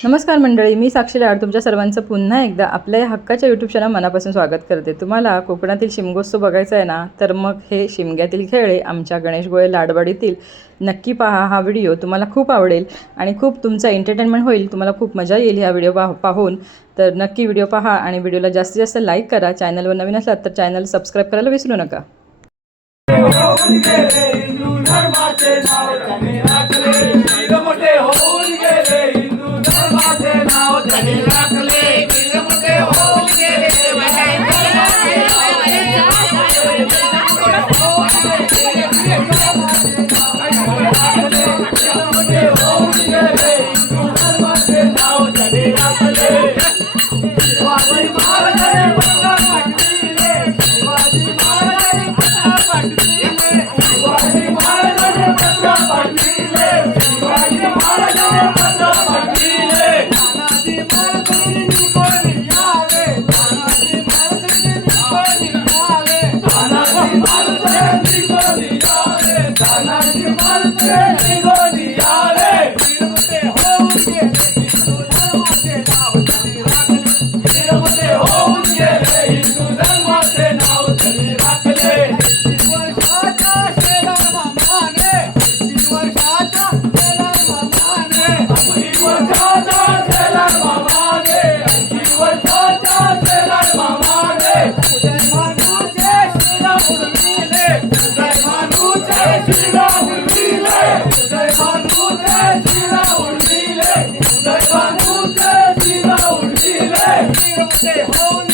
नमस्कार मंडळी मी साक्षी लाड. तुमच्या सर्वांचं पुन्हा एकदा आपल्या या हक्काच्या यूट्यूब चॅनल मनापासून स्वागत करते. तुम्हाला कोकणातील शिमगोत्सव बघायचा आहे ना तर मग हे शिमग्यातील खेळे आमच्या गणेश गोळे लाडवाडीतील नक्की पहा हा व्हिडिओ. तुम्हाला खूप आवडेल आणि खूप तुमचं एंटरटेनमेंट होईल. तुम्हाला खूप मजा येईल ह्या व्हिडिओ पाह पाहून. तर नक्की व्हिडिओ पहा आणि व्हिडिओला जास्तीत जास्त लाईक करा. चॅनलवर नवीन असलात तर चॅनल सबस्क्राईब करायला विसरू नका. ese joven